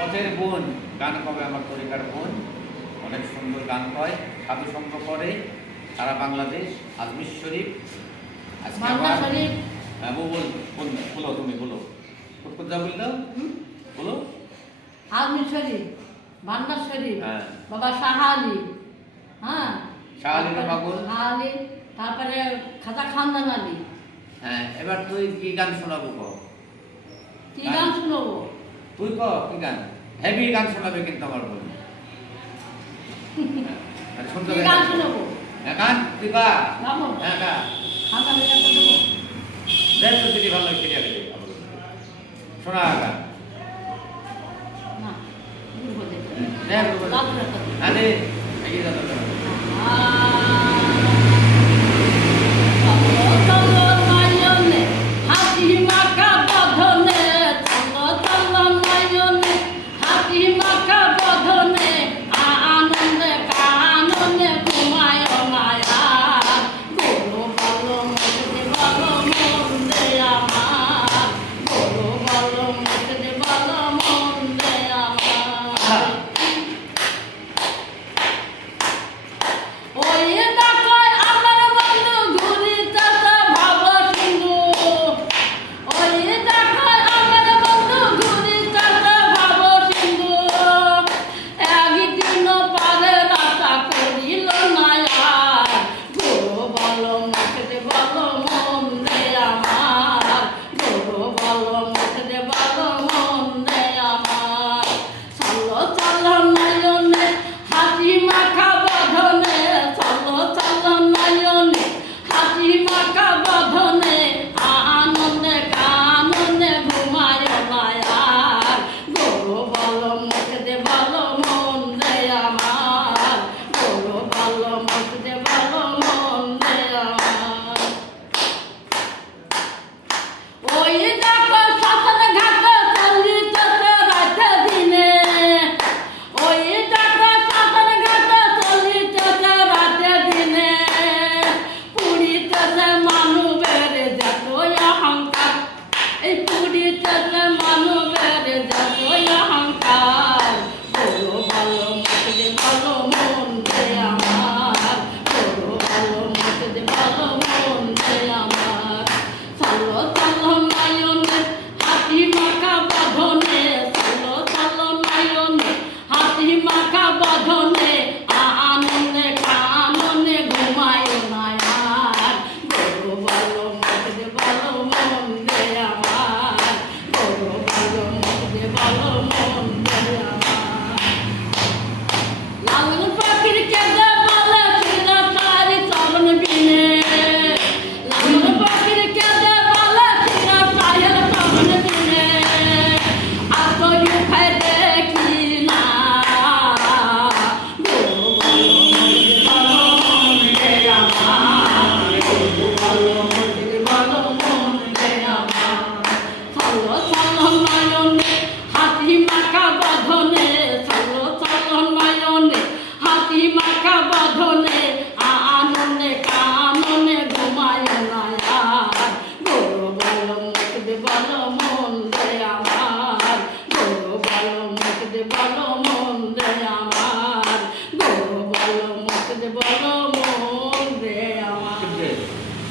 পথের বোন। গান কবে আমার তরিকার বোন? অনেক সুন্দর গান কয় সাধু সঙ্গ করে সারা বাংলাদেশ আজমির শরীফ। আজকে আবার হ্যাঁ বল বল বলো তুমি বলো। কোথা বলল হুম? বলো। আজমির শরীফ ভান্ডার শরীফ। হ্যাঁ। বাবা শাহ আলী। হ্যাঁ? শাহ তারপরে বাবুল। শাহ আলী তারপরে খাজা খানদান আলী। হ্যাঁ এবার তুই কি গান শোনাবো ক। গান শুনব? তুই ক কি গান? হেভি গান শোনাবে কিন্তু আমার হ্যাঁ, শুনতে গান শুনব? হ্যাঁ গান তুই গা। হ্যাঁ গা। গান দেখ তো ভালো লাগে শোনা গা। না ভুল বলে দেখ বাবুর একটা আরে Oi, Ida! বলো মন আমার। গো বলো মত বলো